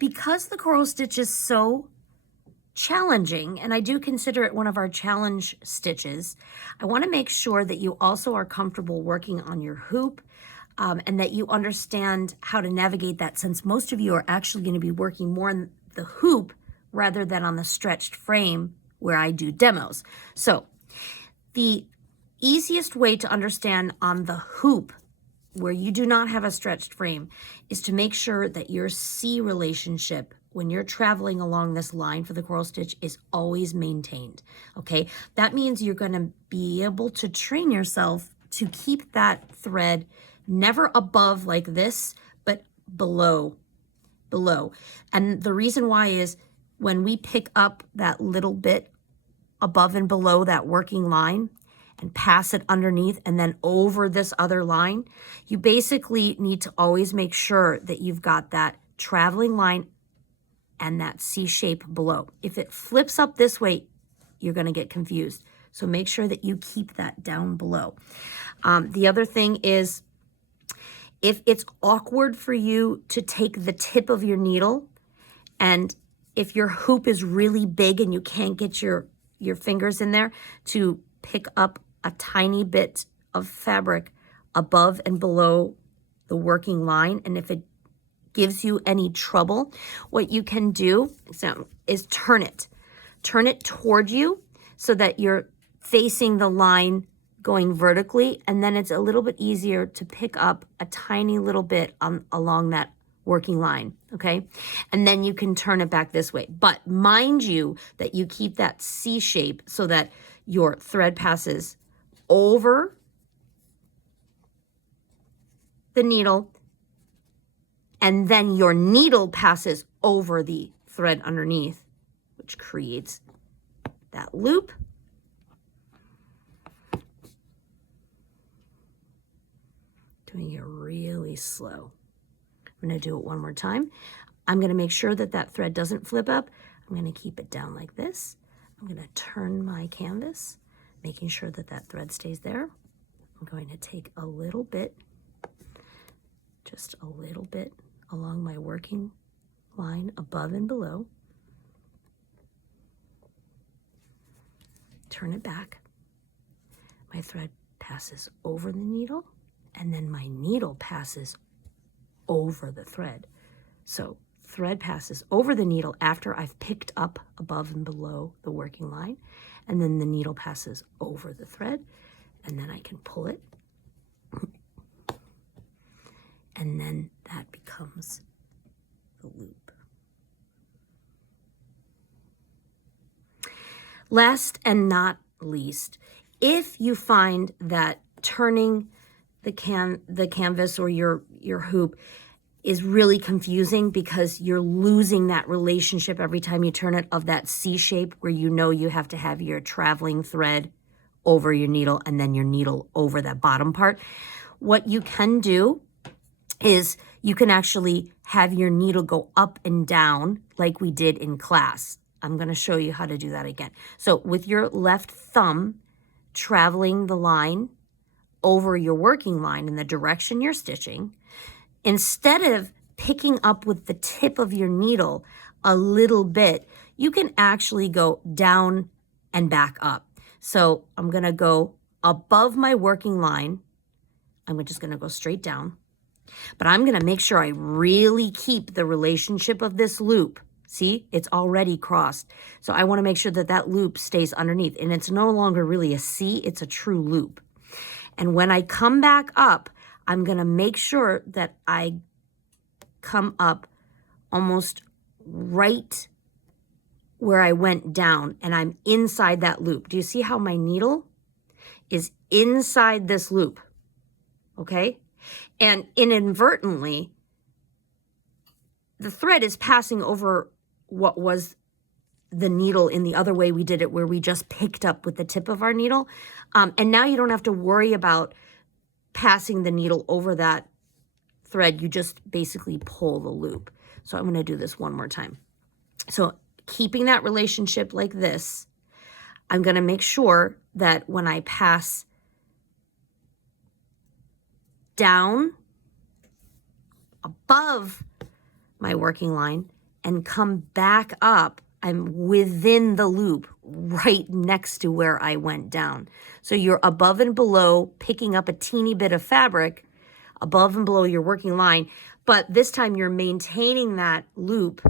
Because the coral stitch is so challenging, and I do consider it one of our challenge stitches, I want to make sure that you also are comfortable working on your hoop, and that you understand how to navigate that, since most of you are actually going to be working more on the hoop rather than on the stretched frame where I do demos. So the easiest way to understand on the hoop where you do not have a stretched frame is to make sure that your C relationship when you're traveling along this line for the coral stitch is always maintained, okay? That means you're gonna be able to train yourself to keep that thread never above like this, but below. And the reason why is when we pick up that little bit above and below that working line and pass it underneath and then over this other line, you basically need to always make sure that you've got that traveling line and that C shape below. If it flips up this way, you're gonna get confused. So make sure that you keep that down below. The other thing is, if it's awkward for you to take the tip of your needle, and if your hoop is really big and you can't get your fingers in there to pick up a tiny bit of fabric above and below the working line, and if it gives you any trouble, what you can do is turn it toward you so that you're facing the line going vertically, and then it's a little bit easier to pick up a tiny little bit along that working line, okay? And then you can turn it back this way. But mind you that you keep that C shape so that your thread passes over the needle, and then your needle passes over the thread underneath, which creates that loop. Doing it really slow. I'm going to do it one more time. I'm going to make sure that that thread doesn't flip up. I'm going to keep it down like this. I'm going to turn my canvas, making sure that that thread stays there. I'm going to take a little bit, just a little bit along my working line above and below. Turn it back. My thread passes over the needle, and then my needle passes over the thread. So thread passes over the needle after I've picked up above and below the working line, and then the needle passes over the thread, and then I can pull it, and then that becomes the loop. Last and not least, if you find that turning the canvas or your hoop is really confusing because you're losing that relationship every time you turn it of that C shape where you know you have to have your traveling thread over your needle and then your needle over that bottom part, what you can do is you can actually have your needle go up and down like we did in class. I'm going to show you how to do that again. So with your left thumb traveling the line over your working line in the direction you're stitching, instead of picking up with the tip of your needle a little bit, you can actually go down and back up. So I'm going to go above my working line. I'm just going to go straight down, but I'm going to make sure I really keep the relationship of this loop. See, it's already crossed. So I want to make sure that that loop stays underneath, and it's no longer really a C, it's a true loop. And when I come back up, I'm going to make sure that I come up almost right where I went down, and I'm inside that loop. Do you see how my needle is inside this loop? Okay? And inadvertently, the thread is passing over what was the needle in the other way we did it, where we just picked up with the tip of our needle. And now you don't have to worry about passing the needle over that thread. You just basically pull the loop. So I'm going to do this one more time. So keeping that relationship like this, I'm going to make sure that when I pass down above my working line and come back up, I'm within the loop right next to where I went down. So you're above and below, picking up a teeny bit of fabric above and below your working line, but this time you're maintaining that loop,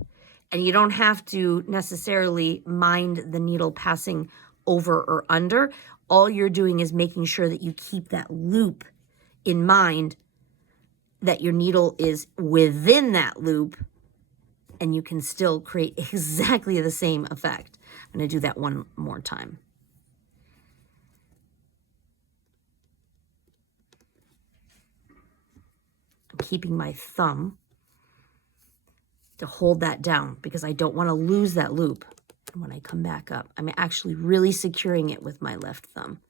and you don't have to necessarily mind the needle passing over or under. All you're doing is making sure that you keep that loop in mind, that your needle is within that loop, and you can still create exactly the same effect. I'm going to do that one more time. I'm keeping my thumb to hold that down because I don't want to lose that loop. And when I come back up, I'm actually really securing it with my left thumb.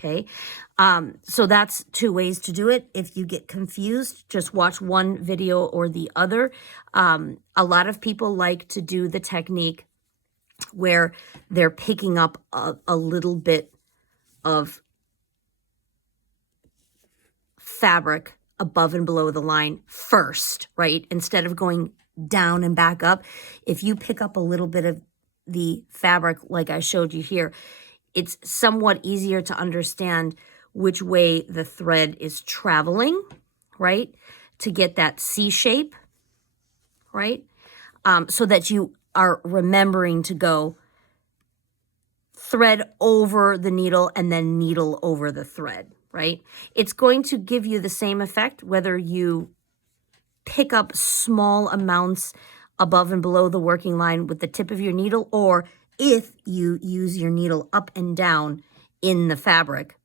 Okay, so that's 2 ways to do it. If you get confused, just watch one video or the other. A lot of people like to do the technique where they're picking up a little bit of fabric above and below the line first, right? Instead of going down and back up. If you pick up a little bit of the fabric like I showed you here, it's somewhat easier to understand which way the thread is traveling, right? To get that C shape, right? So that you are remembering to go thread over the needle and then needle over the thread, right? It's going to give you the same effect whether you pick up small amounts above and below the working line with the tip of your needle, or if you use your needle up and down in the fabric.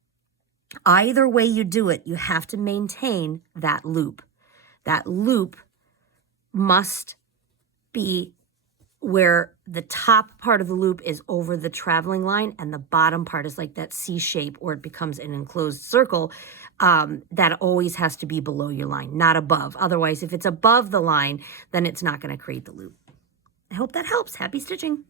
Either way you do it, you have to maintain that loop. That loop must be where the top part of the loop is over the traveling line and the bottom part is like that C shape, or it becomes an enclosed circle. That always has to be below your line, not above. Otherwise, if it's above the line, then it's not going to create the loop. I hope that helps. Happy stitching.